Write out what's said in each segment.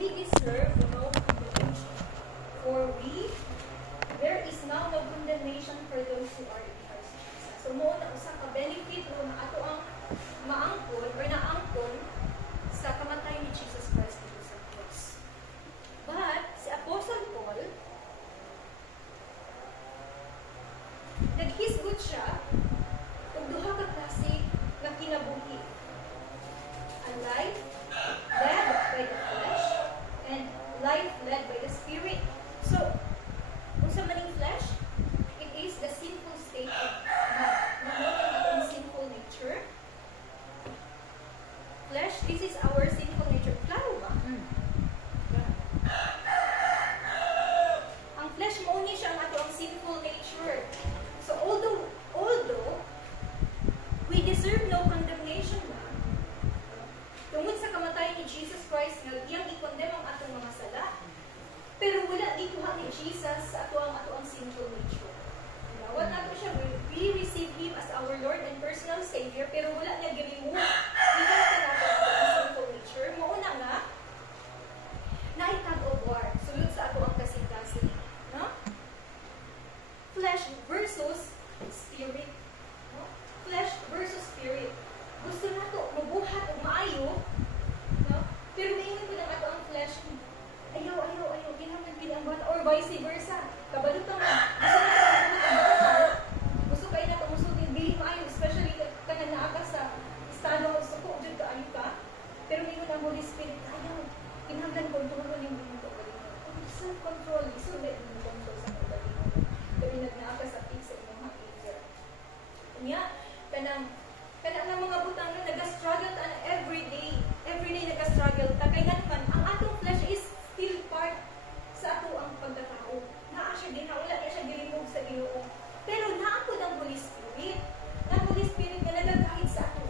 we deserve no condemnation. For there is now no condemnation for those who are in Christ Jesus. So mo na usa ka benefit no na ato ang maangkon or naangkon sa kamatayon ni Jesus Christ dito sa cross. But si Apostle Paul naghisgot siya og duha ka klase nga kinabuhi. A life led by the flesh and life led by the Spirit. So, unsa man ang flesh? It is the sinful state of man. Namoy ang sinful nature. Flesh, this is our sinful nature. Klaro ba? Ang flesh mo ni siya ang ato ang sinful nature. So, although we deserve no condemnation na, tungod sa kamatayan ni Jesus Christ nga iyang i-condemn ang atong mga sala, pero wala gikuha ni Jesus sa ato ang sinful nature. What nato siya, we receive Him as our Lord and personal Savior, pero wala niya gi-remove gikan sa nato ang sinful nature. Mauna nga, naitag of war, sulod sa ato ang kasing-kasing. No? Flesh versus spirit. No? Flesh versus spirit. Gusto nato mabuhat o maayo, no? Pero maingon ko na ato ang flesh, ayaw, ginhaman pinamban, or vice versa. Kabalutang na, gusto kayo na kamusugin, bili maayo, especially kanang naaga sa estado, suko, dyan ka, ayaw ka. Pero maingon ang Holy Spirit, ayaw, ginhaman kontrol yung binuto ko rin. Self-control, isulit yung control sa mga binuto. Pero nagnaaga sa peace sa inyong hakiger. Kanya, kanang mga butang na nag-struggle ta na everyday nag-struggle ta. Kaya nga ang atong flesh is still part sa ato ang pagkatao. Naa siya din, wala niya siya gilimog sa Ginoo. Pero naako ng Holy Spirit. Ang Holy Spirit nga nagagahit sa ato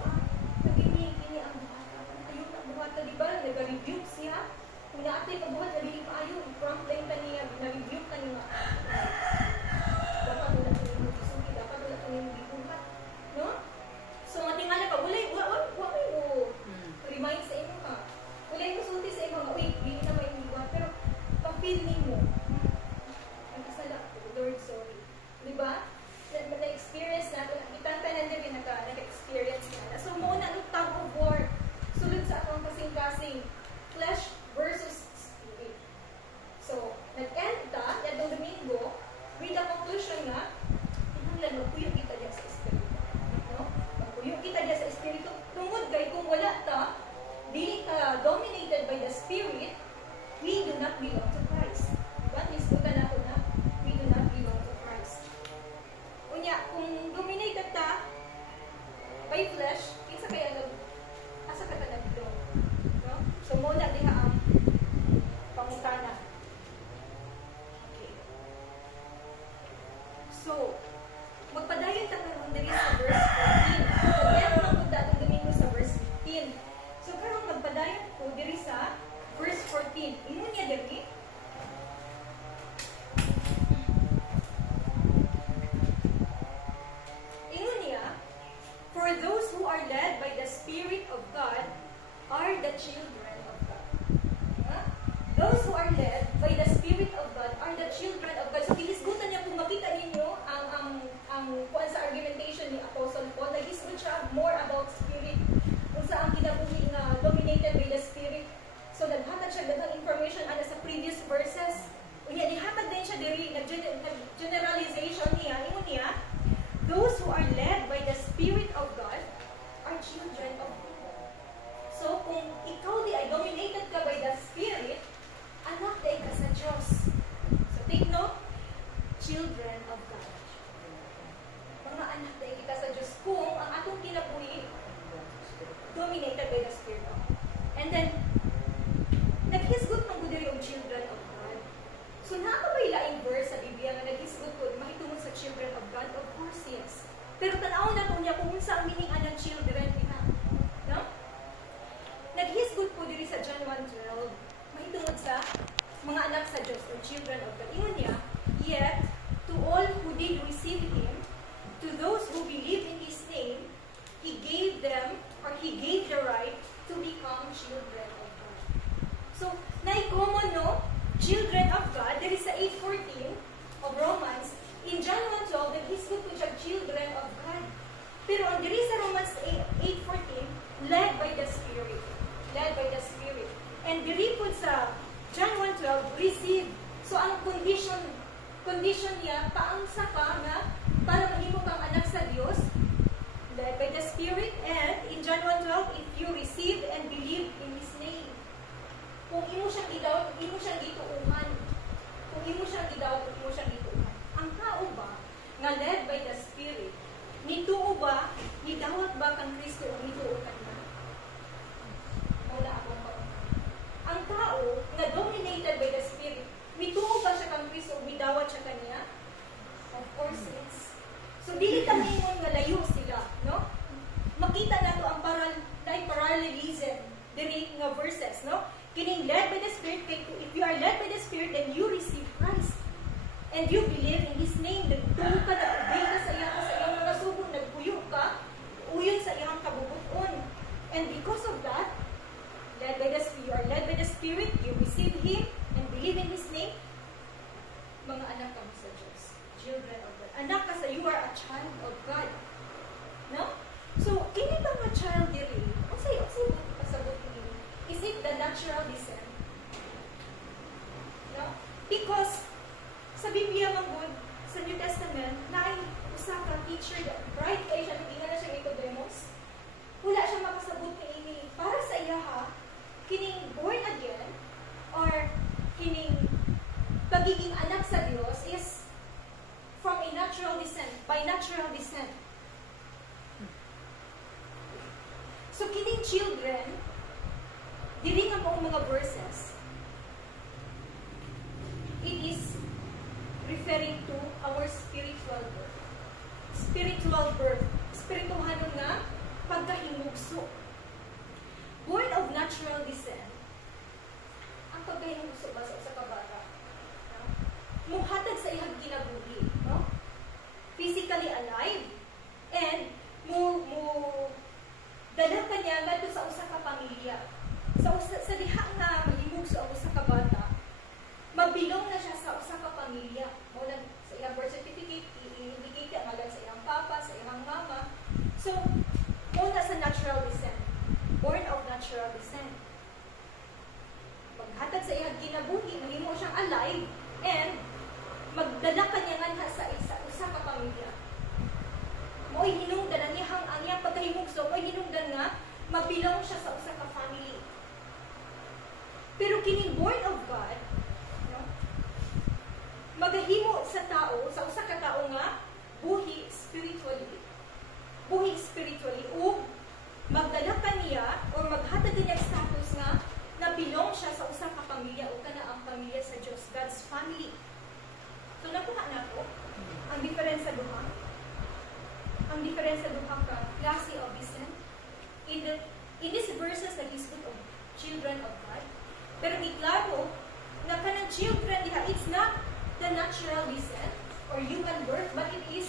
kini ang buhata. Ayaw na buhata, di ba? Nag-rebuke siya. Kung naatay pagbuhat, nabili pa ayaw. I-complain ka niya, na-rebuke ka niya. Dapat wala ka niya magisugi, dapat wala ka niya magibuhat. No? So, matingala ka, wala mo remind sa imo ka. Wala mo sulti sa imo nga, uy, hindi na may iwan. Pero, pa-feel mo. Nagkasala ko, Lord, sorry. Diba? Na-experience natin, itantanan din nag-experience na. So, muna ang tug of war. Sulod sa akong kasing-kasing. Flesh versus spirit. So, nag-end ta, yadong Domingo, with the conclusion nga, hinanglan, magpuyog kita dyan sa espiritu. No? Magpuyog kita dyan sa espiritu. Tungod kay kung wala ta, dili ka dominated by the Spirit, we do not belong to Christ. Diba? Nisbutan na na, we do not belong to Christ. Unya, kung dominated ta by flesh, kinsa kaya asa ka ta nag-belong? No? So, muna diha ang pangutana. Okay. So, magpadayon ta karon diri sa verse 14. Kaya magpunta atong Domingo sa verse 15. So, karon magpadayon ko diri sa verse 14. Imo niya diri. Imo niya, for those who are led by the Spirit of God are the children of God. Huh? Those who are led by the Spirit of God are the children of God. So, gihisgutan niya kung makita ninyo ang kuan sa argumentation ni Apostle Paul, naghisgot siya more about Spirit. Kung saan kinabuhi na dominated by the Spirit. So, naghatag siya daghang information ana sa previous verses. Unya, dihatag din siya diri, nag-generalization niya, imo niya, those who are led by the Spirit of God are children of God. So, kung ikaw di ay dominated ka by the Spirit, anak day ka sa Diyos. So, take note, children of God. Mga anak day kita sa Diyos kung ang atong kinabuhi dominated by the Spirit of God. And then, naghisgot ng gudiri of children of God. So, nakabailaing verse sa Biblia na naghisgot ko, mahitungod sa children of God? Of course, yes. Pero tanaw na ko niya kung saan meaning ng children niya. No? Naghisgot po diri sa John 1:12, mahitungod sa mga anak sa Diyos or children of God. Ingon niya, yet, to all who did receive Him, to those who believe in His name, He gave them, or He gave the right to become children of God. So, na common, no? Children of God, there is sa 8:14 of Romans, in John 1:12, that he's good to siya children of God. Pero there is sa Romans 8:14, led by the Spirit. Led by the Spirit. And diri po sa John 1:12, receive. So ang condition niya, paangsa ka na para mahimo kang anak sa Dios, led by the Spirit. And in John 1:12, if you receive and believe in His name. Kung imo siyang gidawat, imo siyang gituuhan. Kung imo siyang gidawat, imo siyang gituuhan. Ang tao ba nga led by the Spirit, nituo ba, gidawat ba kang Kristo o nituuhan na? Wala akong pa. Ang tao na dominated by the Spirit, nituo ba siya kang Kristo o gidawat siya kanya? Of course, yes. So, dili kami yung nga layo sila, no? Makita na to ang parallelism diri nga verses, no? Kining led by the Spirit, if you are led by the Spirit, then you receive Christ. And you believe in His name. Nagtuo ka, nag-obey ka sa iyang mga sugo, nagpuyo ka, uyon sa iyang kabubuton. And because of that, you are led by the Spirit, you receive Him, and believe in His name, mga anak ka sa Diyos. Children of God. Anak ka sa, you are a child of God. No? So, kini ba nga child diri? Unsay pasabot ini? Is it the natural descent? No? Because sa Biblia manggod, sa New Testament, na ay usa ka teacher that bright kay siya, tingnan na siya Nicodemus. Wala siya makasabot ni ini. Para sa iya ha, kining born again or kining pagiging anak sa Dios is from a natural descent, by natural descent. So, kining children, dili nga po mga verses, it is referring to our spiritual birth. Spiritual birth. Spirituhanon nga, pagkahimugso. Born of natural descent. Ang pagkahimugso ba sa kabata? No? Muhatag sa iyang kinabuhi. No? Physically alive. And dala ka niya ngadto sa usa ka pamilya. Sa diha nga mahimugso ang usa ka bata, mabilong na siya sa usa ka pamilya. Muna sa iyang birth certificate, i-indicate ang ngalan sa iyang papa, sa iyang mama. So, muna sa natural descent. Born of natural descent. Maghatag sa iyang kinabuhi, mahimo siyang alive, and magdala ka niya nga sa usa ka pamilya. Mo'y hinungdan, ang iyang pagkahimugso, mo'y hinungdan nga, mabilong siya sa usa ka family. Pero kining born of God, no? Magahimo sa tao, sa usa ka tao nga, buhi spiritually, o magdala ka niya, or maghatag niya status nga, nabilong siya sa usa ka pamilya, o kana ang pamilya sa Diyos, God's family. So, nakuha na ko, ang diferensya sa duha. Ang diferensya sa duha ka, klase of descent. In these verses that is put of children of God, pero iklaro na kanang children diha, it's not the natural descent or human birth, but it is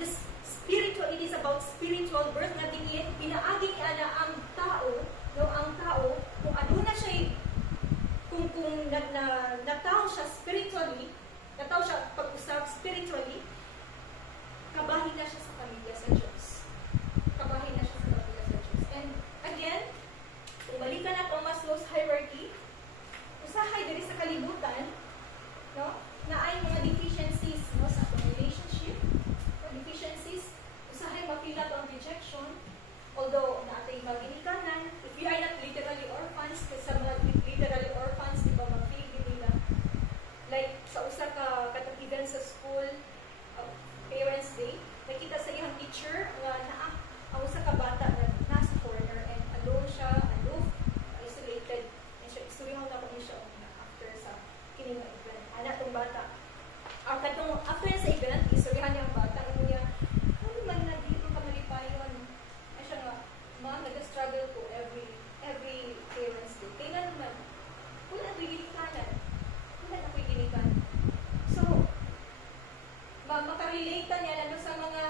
the spiritual. It is about spiritual birth na pinaagi niya na ang tao, no, ang tao kung aduna siya, kung nataw siya spiritually, nataw siya pag-usap spiritually, kabahin na siya sa pamilya sa Diyos. Kabahin na siya sa pamilya sa Diyos. And again, kung balikan na ang Maslow's hierarchy, usahay diri sa kalibutan, no, na ay mga deficiencies, no, sa atong relationship, deficiencies, usahay mapila to ang rejection, although na atay maginikanan, if you are not literally orphans, kasi mga literally orphans, di ba, mag-feel nila, like, sa usa ka katakigan sa school, Parents' Day, nakita sa iyang teacher nga ang usa ka bata na nasa corner and alone siya, aloof, isolated, and siya istoryahan na ko niya after sa kining event. Ana tong bata. After sa event, istoryahan niya ang bata, ano niya, ano man na dito ka malipayon? Ay siya nga, nag-struggle ko every Parents' Day. Kailan naman, wala ako'y ginikanan. So, makarelate niya na sa mga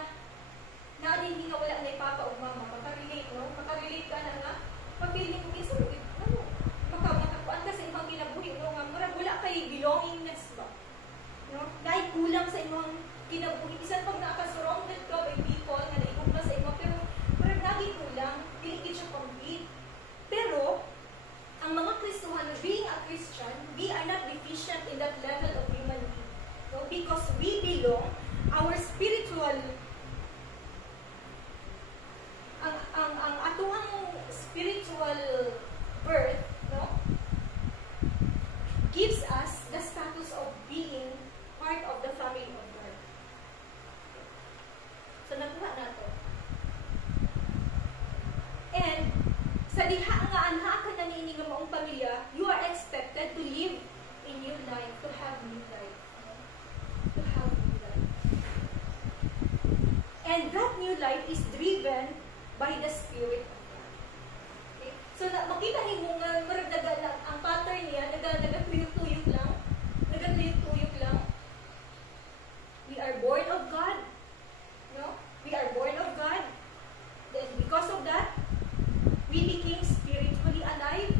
na hindi nga wala na papa o mama, makarelate, no? Makarelate ka na nga, pag-feeling ko, minsan, makakuan ka sa ibang kinabuhi, Christian, we are not deficient in that level of human being. No? Because we belong, our spiritual, ang atuang spiritual birth, no? Gives us the status of being part of the family of God. So, nakuha na to. And, sa diha nga anak ka na niini nga maong pamilya, you are expected to live a new life, to have new life. To have new life. And that new life is driven by the Spirit of God. Okay? So, makita niyo nga, maragdaga lang, ang pattern niya, nagatuyok-tuyok lang. Nagatuyok-tuyok lang. We are born of God. No? We are born of God. Then, because of that, we became spiritually alive.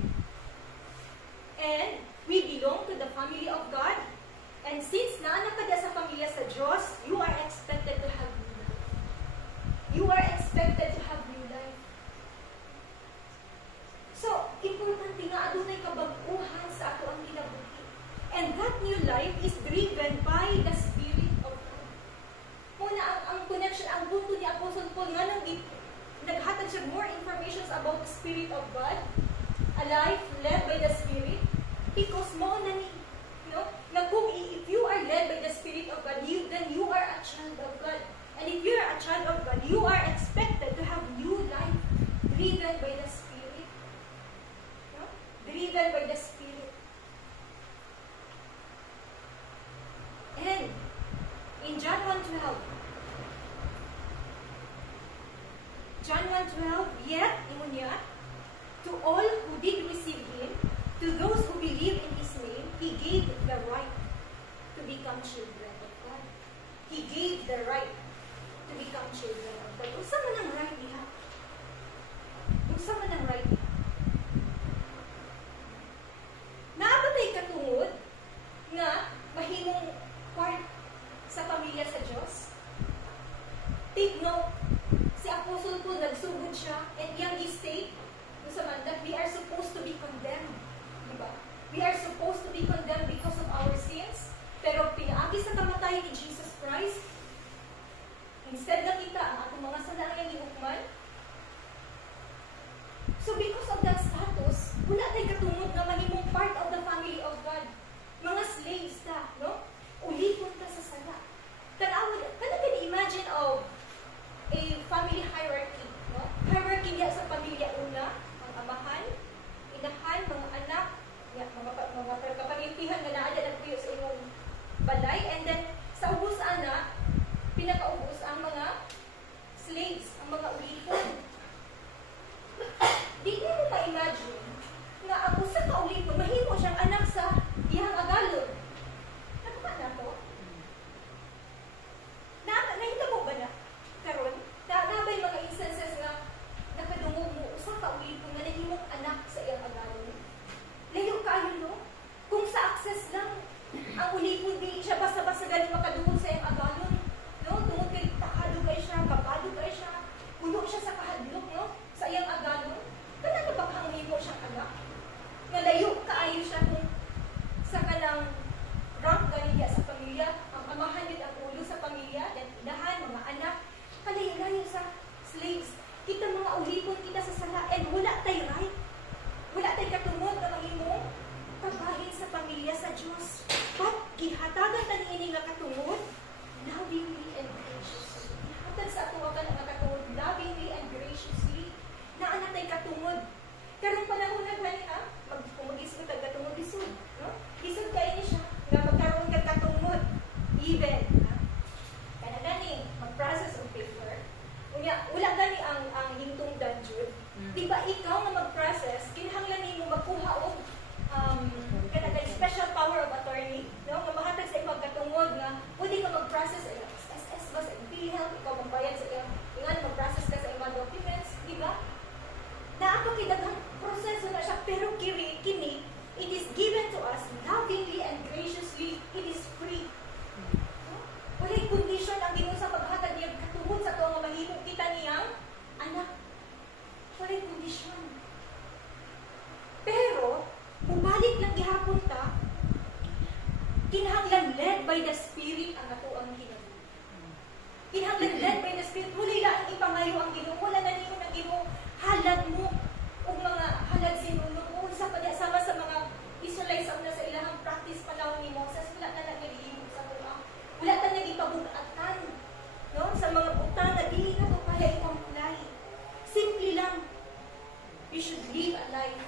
And we belong to the family of God. And since naanak ka sa pamilya sa Diyos, you are expected to have new life. You are expected to have new life. So, importante nga adunay kabag-uhan sa ato ang kinabuhi. And that new life is driven by the Spirit of God. Muna, ang connection, ang punto ni Apostle Paul nga nang naghatag siya more information about the Spirit of God, a life led by the Spirit, because mo na ni, na kung if you are led by the Spirit of God, then you are a child of God. And if you are a child of God, you are expected to have new life driven by the Spirit. No? Driven by the Spirit. And in John 1:12, John 1:12, yet, imunya, to all who did receive Him, to those who believe in His name, He gave the right to become children of God. He gave the right to become children of God. Unsa man ang right niya? Unsa man ang right niya? Naabatay katungod nga mahimong part sa pamilya sa Diyos. Take note, si Apostle Paul, nagsugod siya, and iyang state, that we are supposed to be condemned. Diba? We are supposed to be condemned because of our sins, pero pinaagi sa kamatayan ni Jesus Christ, instead na kita ang atong mga sanayang iukman. So because of that status, wala tayo katungod na mahimong part of the family of God. Mga slaves ta, no? Ulipon ta sa sala. Tanawad, kana can imagine of a family hierarchy, no? Hierarchy niya sa pamilya una, ang amahan, inahan, mga anak, mga kapamilpihan na naada na sa inyong balay, and then sa ubos anak, pinakaubos ang mga slaves, ang mga ulipon. Di mo ma-imagine na ang usa ka ulipon, mahimo siyang anak sa iyang agalon. Nakuha na to? Nahita mo ba na? Karon, nabay mga instances na nakadungog mo, usa ka ulipon na nahimong anak sa iyang agalon. Layo kayo, no? Kung sa access lang, ang ulipon di siya basta-basta galing makadungog sa iyang agalon. No? Tungod kay takado kay siya, kapado kay siya, puno siya sa kahadlok, no? Sa iyang agalon. Kana na baghang himo siyang anak? Nalayo kaayo siya kung sa kanang rank galing sa pamilya, ang amahan din ang ulo sa pamilya, then inahan, mga anak, kalayo-layo sa slaves. Kita mga ulipon kita sa sala, and wala tay right. Wala tay katungod na mahimong kabahin sa pamilya sa Diyos. But gihatagan ta niini nga katungod, lovingly and graciously. Gihatag sa ato ka nga katungod, lovingly and graciously. Naana tay katungod. Karong panahon na gani kung mag-isip ka katungod isod, no? Isod kay ni siya nga magkaroon ka katungod. Even, kana gani mag-process of paper. Unya, wala gani ang hintungdan jud. Di ba ikaw nga mag-process, kinahanglan nimo magkuha og kanang special power of attorney, no? Nga mahatag sa imong katungod nga pwede ka mag-process sa SSS ba sa PhilHealth, ikaw magbayad sa iyang ingan mag-process ka sa imong documents, di ba? Na ato kay daghang proseso na siya, pero kini, it is given to us lovingly and graciously. It is free. No? Walay condition ang Ginoo sa paghatag niya katungod sa tuwa nga mahimong kita niyang anak. Walay condition. Pero, mubalik lang gihapon ta Kinahanglan led by the Spirit ang ato ang Ginoo. Kinahanglan led by the Spirit. Huli lang ipangayo ang Ginoo. Wala na ninyo ng Ginoo. Halad mo o mga halad sinuno mo. Sa panya sama sa mga Israelites na sa ilahang practice panahon ni Moses. Wala na nagilihimog sa mga. Wala na nagipabugatan. No? Sa mga butang na dili na magpahay ang kulay. Simple lang. You should live a life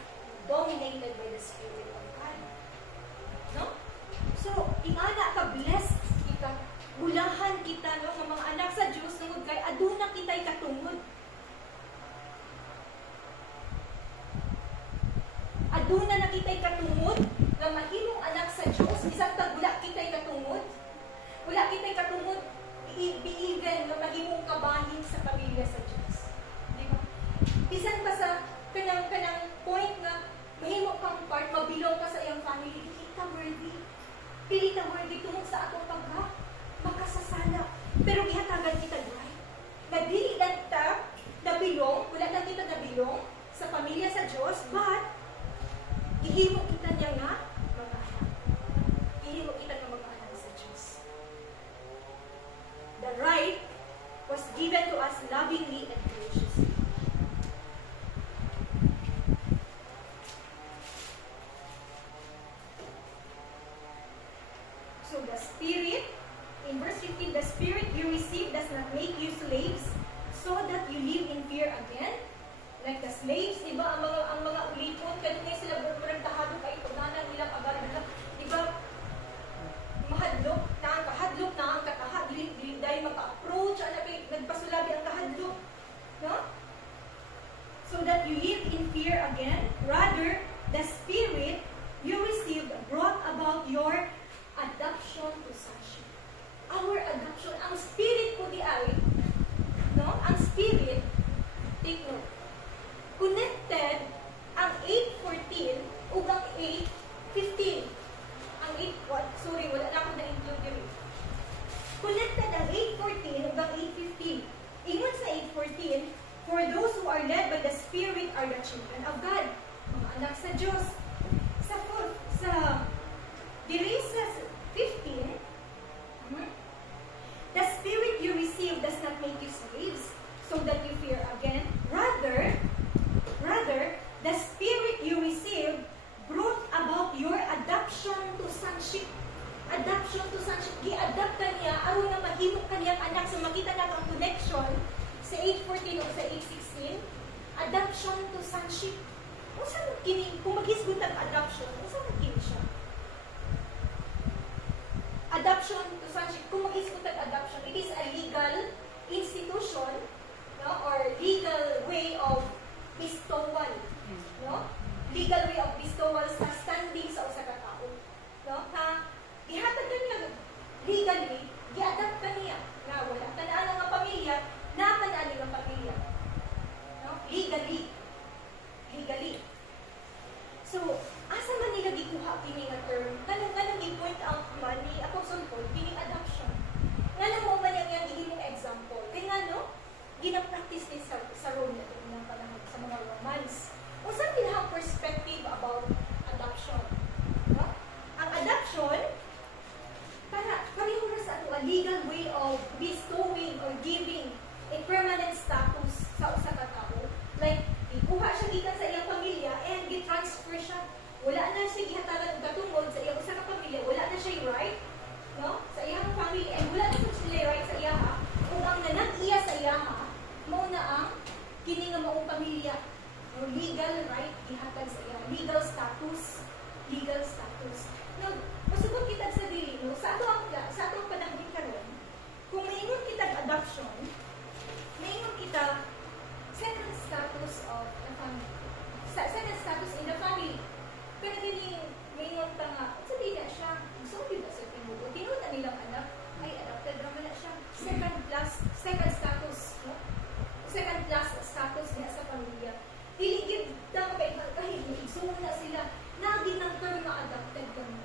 dominated by the Spirit of God. No? So, ingana ka blessed kita. Bulahan kita, no, ng mga anak sa Diyos tungod kay aduna kita'y katungod. Aduna na kita'y katungod nga mahimong anak sa Diyos. Isang tag wala kita'y katungod. Wala kita'y katungod even nga mahimong kabahin sa pamilya sa Diyos. Di ba? Bisan pa sa kanang point na mahimo kang part, mabilong ka sa iyang family, kita worthy. Pili ka worthy tungod sa atong makasasala. Pero gihatagan kita right. Nagdili lang kita nabilong, wala lang kita nabilong sa pamilya sa Diyos, but ihimo kita niya nga mga anak. Ihimo kita nga mga anak sa Diyos. The right was given to us lovingly and graciously. So the Spirit, in verse 15, the Spirit you receive does not make you slaves so that you live in fear again. Like the slaves, diba, ang mga ulipon, kanina sila bertahado kay tunanan nilang agar nila, diba, mahadlok na ang kataha, dili dahil maka-approach, nagpasulabi ang kahadlok. No? So that you live in fear again. Rather, the Spirit you received brought about your adoption to sonship. Our adoption, ang Spirit ko di ay, no? Ang Spirit, take note, connected ang 8:14 ug ang 8:15. Ang 8, what? Sorry, wala na akong na-include yun. Connected ang 8:14 ug ang 8:15. Ingon sa 8:14, for those who are led by the Spirit are the children of God. Mga anak sa Diyos. Diri sa 15, the Spirit you receive does not make you slaves so that you fear again. Rather, the Spirit you receive brought about your adoption to sonship. Adoption to sonship. Gi-adapt ka niya, aron nga mahimok kaniyang anak. So makita na ang connection sa 8:14 o sa 8:16. Adoption to sonship. Kung maghisgot ang adoption, saan nagkini siya? Adoption to sonship, kung mag-isip ng adoption, it is a legal institution, no, or legal way of bestowal, no? Legal way of bestowal sa standing sa usa ka tawo, no? Ihatag ka niya legally, gi-adapt ka niya na wala tanaan nga pamilya, natanaan nga pamilya, no? Legally. So, asa man nila gikuha kini nga term? Kanang i-point out man ni Apostle Paul kini adoption. Ngano mo man yang ihimong example? Kay ngano gina-practice ni sa Rome na ng panahon sa mga Romans. Unsa kinahang perspective about adoption? No? Ang adoption para pareho ra sa ato a legal way of bestowing or giving a permanent status sa usa ka tawo. Like ikuha siya gikan sa iyang pamilya and gi-transfer siya. Wala na siya gihatagan og katungod sa iyang usa ka pamilya, wala na siya right, no? Sa iyang family and wala na siya right sa iyaha. Ug ang nanag-iya sa iyaha mao na ang kini nga maong pamilya. No, legal right gihatag sa iyaha, legal status. Now, masubok kita sa dili, no? Sa atong panahon karon, kung maingon kita adoption, maingon kita second status of the family. Second status in the family. Pero din maingon ka nga, sa di na siya, so di ba sa tinuod? Tinuod na nilang anak, ay adopted naman na siya. Second status, no? Second class status niya sa pamilya. Diligid na kahit igsuon na sila, naging ng term na adopted kami.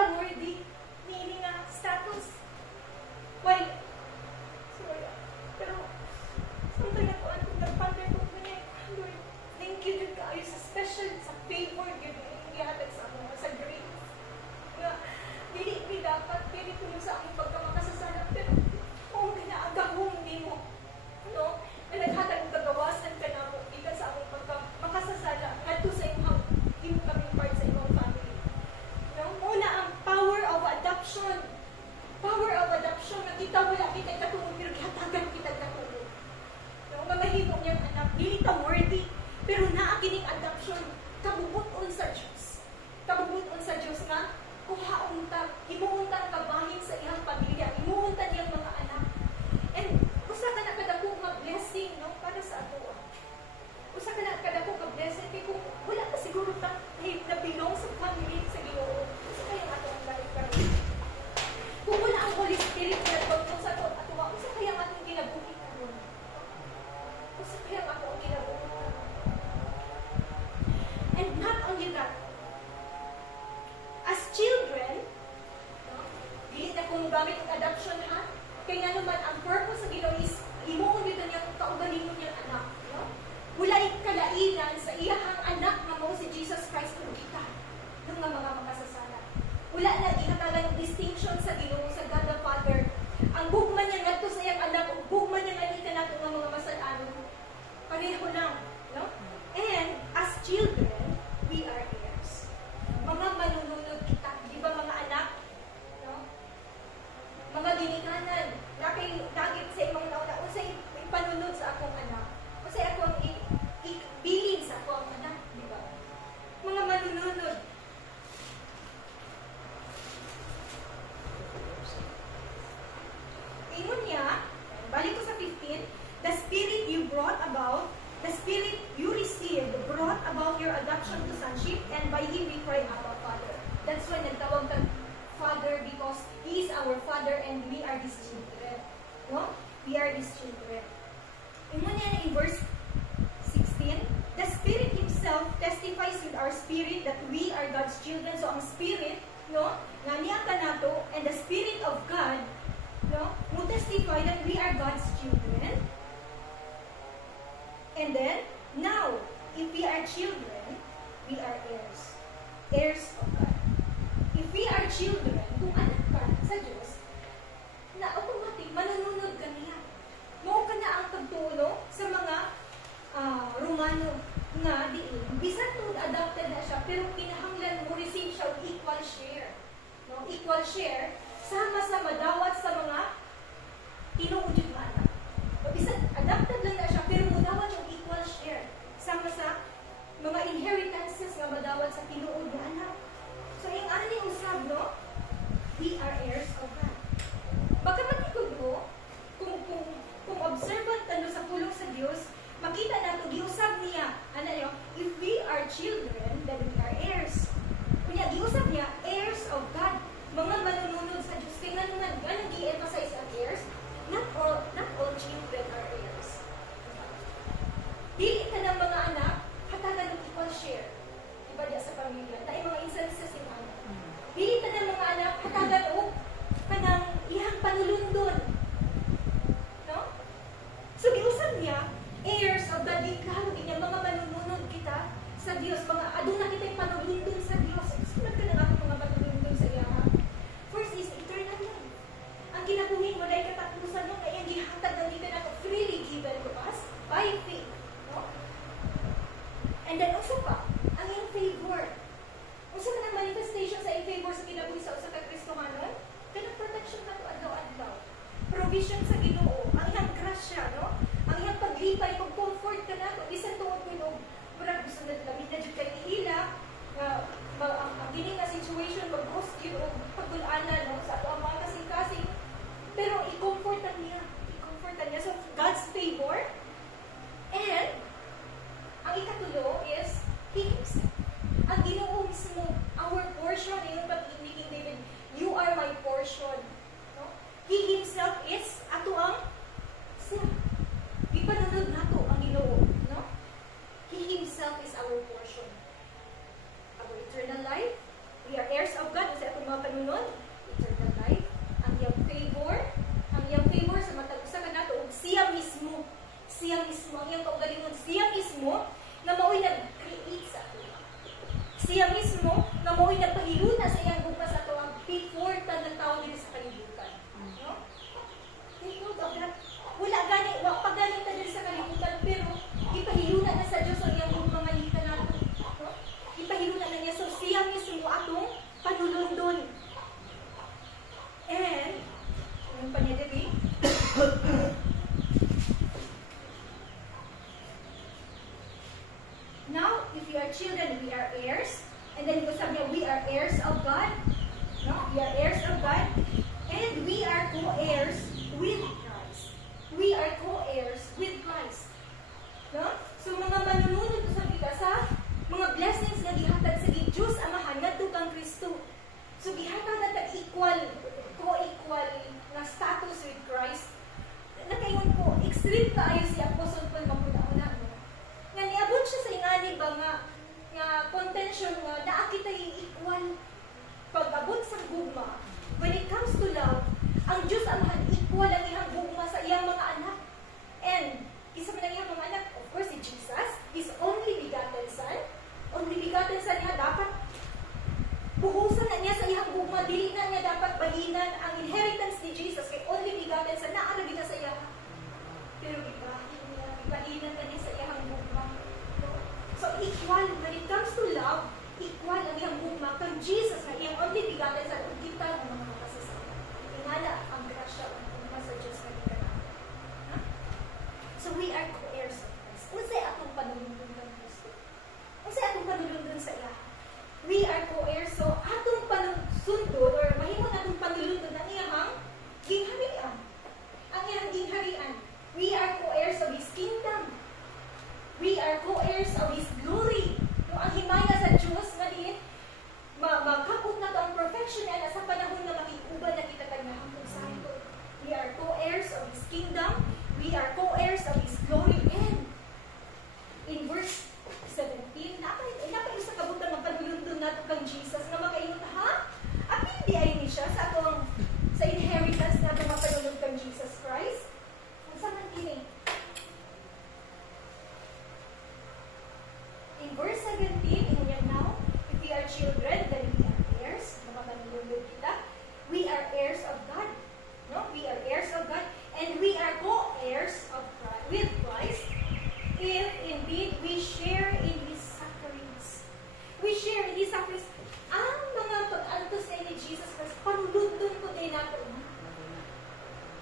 ta worthy ni nga status. Why? Sorry. Pero, sometimes ako ang nagpantay ko ganyan. Lord, thank you din kayo sa special, sa favor, gihatag sa mga sa grace. Nga, dili dapat, dili ko sa aking pagkamakasasala, pero kung kinaagahong din mo, no? Na naghatag ng kagawasan ka na mo, ikan sa akong pagkamakasasala, ngadto sa imo kaming part sa imong family. No? Muna ang power of adoption. Power of adoption, na kita wala kita katulog, pero gihatagan kita katulog. No? Mamahimong niyang anak, dili ta worthy, pero naa kining adoption, kabubuton sa Diyos. Kabubuton sa Diyos nga, kuhaon ta, himuon ta ang kabahin sa iyang pamilya, himuon ta niyang mga anak. And usa ka na kadako nga blessing, no, para sa ato. Usa ka na kadako nga blessing, kay kung wala ka siguro ta na belong sa family sa Ginoo. Usa kaya ato ang life karon. Kung wala ang Holy Spirit na nagtugtog sa ato, usa kaya atong kinabuhi karon. Usa kaya ato ang kinabuhi karon. And not only that, as children, no, dili na kung gamit ang adoption ha, kaya nga naman ang purpose sa Ginoo is himuon dito niyang kaugalingon niyang anak. No? Walay kalainan sa iyahang anak nga mao si Jesus Christ kung kita ng mga makasasala. Wala na ihatagan ng distinction sa Ginoo sa God the Father. Ang bugman niya ngadto sa iyang anak, ug bugman niya ngadto nato nga mga masalanon. Pareho lang, no? And as children, we are heirs. Mga manununod kita, di ba mga anak? No? Mga ginikanan, nakit sa imong nauna, unsay ipanunod sa akong anak. Unsay akong ibilin sa akong anak, di ba? Mga manununod. Ingon niya, balik ko sa 15, the spirit you brought about, the spirit you received brought about your adoption to sonship, and by him we cry, Abba, Father. That's why nagtawag kang Father, because he is our Father and we are his children. No? We are his children. Ingon niya in verse 16, the Spirit himself testifies with our spirit that we are God's children. So ang Spirit, no, nga niya ka nato, and the Spirit of God, no, mo testify that we are God's children. And then, now, if we are children, we are heirs. Heirs of God. If we are children, kung anak ka sa Diyos, na automatic, manununod ka niya. Mao ka na ang pagtulo sa mga Romano nga diin. Bisan kung adopted na siya, pero kinahanglan mo receive siya equal share. No? Equal share, sama sa madawat sa mga tinuudyo nga anak. Bisan adopted lang na siya, pero madawat yung equal share. Sama sa mga inheritances nga madawat sa tinuod nga anak. So, yung ani usab, no? We are heirs of God. Baka matikod mo, kung observant ano sa pulong sa Diyos, makita nato giusab niya, ano yun, if we are children, then we are heirs. Kunya, giusab niya, heirs of God. Mga manununod sa Diyos. Kaya nga naman, ganun i-emphasize ang heirs, not all children are heirs. Dili ka ng mga anak, hatagan ng equal share. Diba diya sa pamilya? Tayo mga instances yung anak. Dili ka ng mga anak, hatagan o kanang ihang panulundon. No? So, giusap niya, heirs of God, klaro niya, mga manununod kita sa Diyos, mga aduna kita yung panulundon sa Diyos. Sunod ka na ako mga panulundon sa iya. First is eternal life. Ang kinabuhin mo dahil katapusan mo, kaya yung gihatag na dito na freely given to us by faith. No? And then also pa, ang iyong favor. Kung sa kanang manifestation sa iyong favor sa kinabuhi sa usa ka Kristohanon, kanang protection na to adlaw-adlaw. Provision sa Ginoo, ang iyang grasya, no? Ang iyang paglipay, pag-comfort ka na, bisan tuod mo yung murag gusto na labi na dyan kay ihila, ang gining na situation, mag-host yun o pag-ulana, no? Sa ato ang mga kasing-kasing. Pero i-comfortan niya. So, God's favor. And, ang ikatulo is, He Himself. Ang Ginoo mismo, our portion, yung pag-ibig David, you are my portion. No? He Himself is, ato ang siya. Ipanunod na to ang Ginoo. No? He Himself is our portion. Our eternal life, we are heirs of God, kasi atong mga panunod, eternal life, ang iyang favor sa matag usa ka nato ug siya mismo, ang iyang kaugalingon, siya mismo na mao'y nag-create sa ato. Siya mismo na mao'y nagpahiluna sa iyang gugma sa ato ang before ta nagtawo diri sa kalibutan. No? Take note of that. Wala pa gani ta diri sa kalibutan, pero ipahiluna na sa Dios ang iyang gugma nga hita nato. No? Ipahiluna na niya, so siya mismo atong panulundon. And yung panidiri, now, if you are children, we are heirs. And then ito sabi niya, we are heirs of God. No? We are heirs of God. And we are co-heirs with Christ. We are co-heirs with Christ. No? So, mga manununod ko sabi ka sa mga blessings na gihatag sa Diyos Amahan ngadto kang Kristo. So, gihatag na co-equal na status with Christ. Nakaingon ko, extreme kaayo si Apostle Paul maguna-una. Nga niabot siya sa ingani ba nga contention nga naa kita'y equal pag-abot sa gugma. When it comes to love, ang Diyos Amahan equal ang iyang gugma sa iyang mga anak. And isa man ang iyang mga anak, of course, si Jesus, His only begotten Son. Only begotten Son niya dapat buhusan na niya sa iyang gugma, dili na niya dapat bahinan ang inheritance ni Jesus kay only begotten Son, naarabid na sa iya. Pero bahinan na niya sa iyang gugma. So equal, when it comes to love, equal ang iyang gugma kang Jesus na iyang only begotten Son, ug kita ang mga makasasama. Ingala ang grasya ang gugma sa Diyos na kita na. So we are co-heirs of Christ. Unsay atong panulundon kang Kristo? Unsay atong panulundon sa iya? We are co-heirs, so atong panusundod or mahimong atong panulundon ang iyang gingharian. Ang iyang gingharian. We are co-heirs of His kingdom. We are co-heirs of His glory. No, ang himaya sa Diyos, maliit, magkapot na ito ang perfection niya na sa panahon na makiuban na kita kanyang sa ito. We are co-heirs of His kingdom. We are co-heirs of His glory. And in verse 17, napay sa kabutan ng panulundon nato kang Jesus na makaingon, ha? Apil di ay ni siya sa atong sa inheritance nato mapanulod kang Jesus Christ? Ang saman kini. In verse 17, inunyan now, if we are children, then we are heirs. Mapanulod kita. We are heirs of God. No? We are heirs of God. And we are co-heirs of Christ, with Christ, if indeed we share in His sufferings. We share in His sufferings. Ang mga pag-antos ni Jesus Christ, panulundon ko din natin.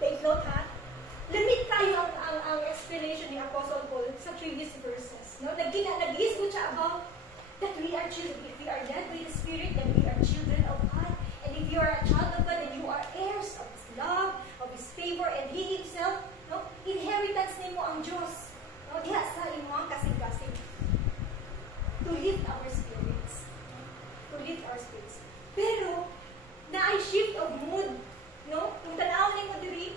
Take note, ha? Limit tayo ang explanation ni Apostle Paul sa previous verses. No? Nag-isgot siya about that we are children. If we are led by the Spirit, then we are children of God. And if you are a child of God, then you are heirs of His love, of His favor, and He Himself, no? Inheritance nimo ang Diyos. No? Diha sa imo ang kasing-kasing. To lift our spirits. To lift our spirits. Pero, na ay shift of mood. No? Kung tanaw nimo diri,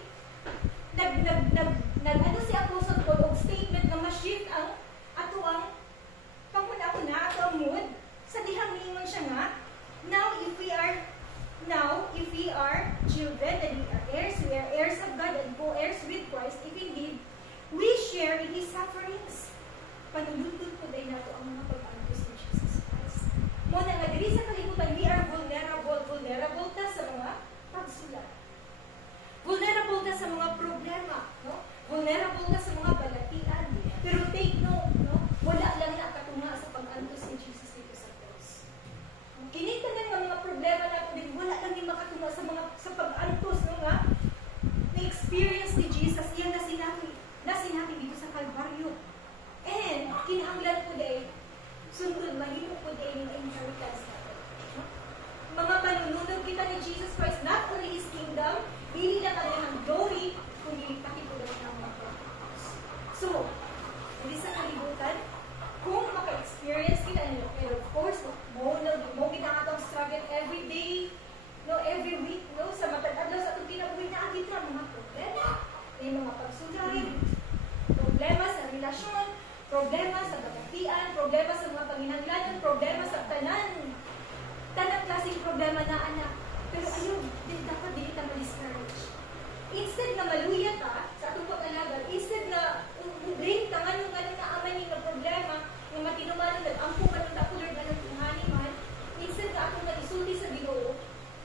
ano si Apostle Paul og statement na ma-shift ang ato ang panguna-una ato ang mood sa dihang ningon siya nga, now if we are children, then we are heirs of God and co-heirs with Christ, if indeed we share in His sufferings. Panulundon ko din nato ang mga pag-antos ni Jesus Christ. Muna nga diri sa kalibutan, we are vulnerable ta sa mga pagsulat. Vulnerable ka sa mga problema, no? Vulnerable ka sa mga balatian. Pero take note, no? Wala lang na katunga sa pag-antos ni Jesus dito sa cross. Kinita na mga problema natin din, wala lang yung makatunga sa pag-antos, no nga? Na-experience ni Jesus, iyan na sinabi dito sa Kalbaryo. And, kinahanglan ko din, sundod, mahimo ko din yung inheritance natin. No? Mga manununod kita ni Jesus Christ, not only His kingdom, hindi na kanyang glory, kundi pakitulad ng mga pagkakas. So, hindi sa kalibutan, kung maka-experience kita nyo, and of course, mo ginakatang struggle every day, no, every week, no, sa matag-adlaw sa itong kinabuhi na kita, mga problema, may mga pagsulay, problema sa relasyon, problema sa bagatian, problema sa mga panginanglanan, problema sa tanan klaseng problema na anak. instead na maluya ta sa atong pag-alaga, instead na blame ka nga nung na aman ni nga problema, nga matinumanon nag-ampo ka nung takulard na ng tuhani man, instead na atong nag-isulti sa Ginoo,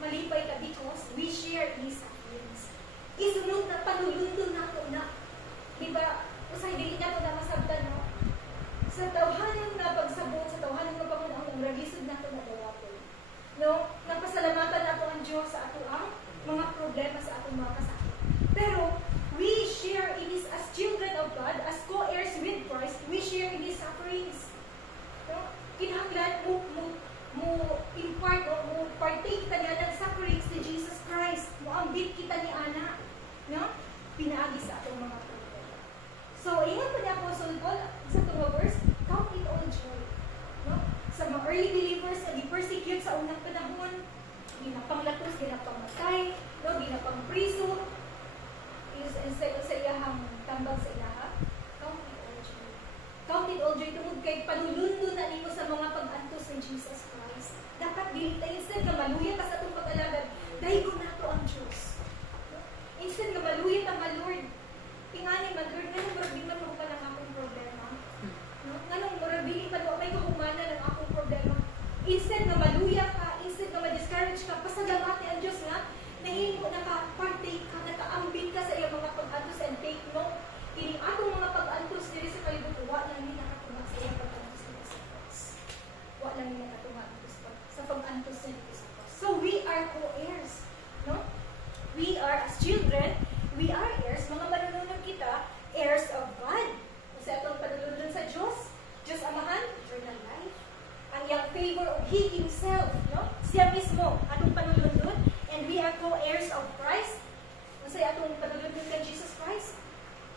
malipay ka because we share His sufferings. Isunod na panulundon na ako na. Diba? Usay, dili na ito na masabtan, no? Sa tawhanan na pagsabot, sa tawhanan na pangunang umragisod na ito na dawapon. No? Napasalamatan na ito ang Diyos sa ato ang mga problema sa atong mga kasakit. Pero, we share in His, as children of God, as co-heirs with Christ, we share in His sufferings. No? Kinahanglan mo impart o mo partake kita niya ng sufferings ni Jesus Christ. Mo ambit kita ni Ana. No? Pinaagi sa atong mga problema. So, ingat pa niya Apostle Paul sa itong verse, count it all joy. No? Sa mga early believers na di-persecute sa unang panahon, ginapanglatos, ginapamatay, no? Ginapang-priso, sa iyahang tambag sa ilaha, count it all joy. Count it all joy, tungod kay panulundo na nimo sa mga pag-antos ni Jesus Christ. Dapat dilita, instead na maluya ka sa itong pag-alagad, dahil ko na ito ang Diyos. No? Instead na maluya ka nga, Lord, tingani man, Lord, ganun marabi man mo ka ng akong problema. No? Ganun marabi man mo, may kahumana ng akong problema. Instead na maluya ka, instead na ma-discourage ka, pasalamati ang Diyos nga, nahimo naka-partake ka, naka-ambit ka sa iyong mga pag-antos and take note. Ining atong mga pag-antos diri sa kalibutan, wa lang ni nakatuma sa iyong pag-antos ni Jesus. Wa lang ni nakatuma sa pag-antos ni Jesus. So we are co-heirs. No? We are, as children, we are heirs. Mga manununod kita, heirs of God. Kasi atong panununod sa Diyos, Diyos Amahan, eternal life. Ang iyang favor of He Himself, no? Siya mismo, atong panununod, and we are co-heirs of Christ. Kasi atong panununod kay Jesus Christ.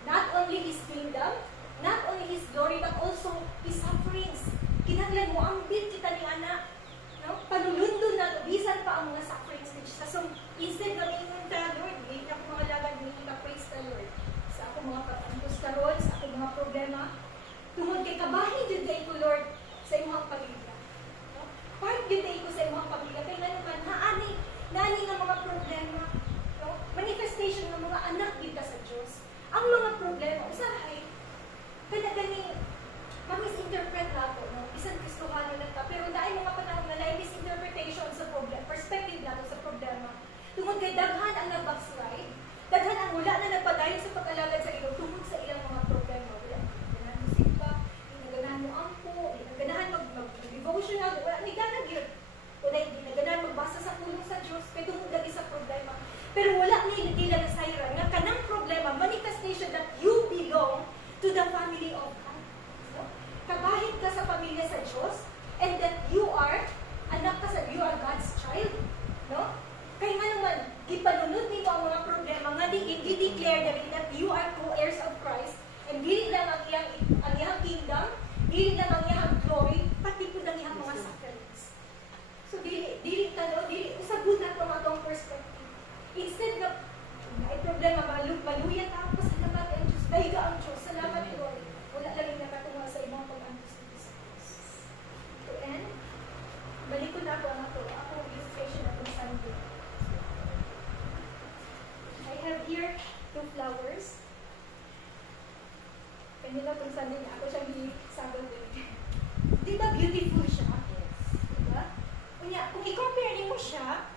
Not only His kingdom, not only His glory, but also His sufferings. Kinahanglan mo, ambit kita ni Ana. No? Panulundon na, bisan pa ang mga sufferings ni Jesus. So, instead na ingon ka, Lord, hindi na mga lagad, hindi ka praise the Lord. Sa ako mga pag-antos karon, sa ako mga problema, tungod kay kabahin dyan kayo ko, Lord, sa imong pamilya. No? Part dyan kayo ko sa imong pamilya. Kaya nga naman, naani ng mga problema. No? Manifestation ng mga anak dito sa Diyos. Ang mga problema, usahay, kanya-kanya, ma-misinterpret nato, no? Isang Kristohano na ta, pero dahil mga panahon na misinterpretation sa problem, perspective nato sa problema. Tungod kay daghan ang nag-backslide, daghan ang wala na nagpadayon sa pag-alagad sa ilo, tungod sa ilang mga problema. Wala ganahan mo simpa, ganahan mo ampo, ganahan mag-devotional, wala ni ganag yun. Wala ganahan magbasa sa tulong sa Diyos, kaya tungod lagi sa problema. Pero wala nila nasayran nga kanang problema, manifestation that you belong to the family of God. Kabahit ka sa pamilya sa Diyos, and that you are, anak ka sa, you are God's child. No? Kaya nga naman, ipanunod nito ang mga problema, nga i-declare na rin that you are co-heirs of Christ, and dili lang ang iyang kingdom, dili lang ang iyang glory, pati po lang iyang mga sufferings. So, dili usabot na itong atong perspective. Instead na, ay problema, maluya ka, pasalamat ang Diyos, dahil ka ang Diyos, salamat Lord. Wala lang yung nakatunga sa ibang pag-antos ng Jesus. To end, balik ko na ako ang akong illustration at ang Sunday. I have here 2 flowers. Kanila itong Sunday na ako siya sagot din. Di ba beautiful siya? Diba? Kung i-compare mo siya,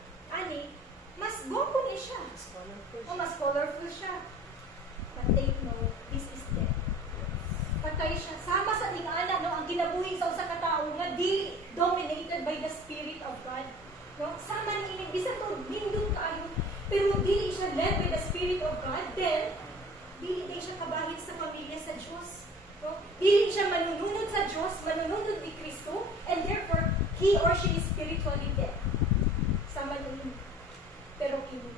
mas gopo ni siya. Mas colorful siya. But take note, this is death. Patay siya. Sama sa tingala, no? Ang ginabuhi sa usa ka tawo nga di dominated by the Spirit of God. No? Sama ni ini bisan to nindot kaayo, pero dili siya led by the Spirit of God, then dili din siya kabahit sa pamilya sa Diyos. No? Dili siya manununod sa Diyos, manununod ni Kristo, and therefore he or she is spiritually dead. Sama ni ini. Pero kini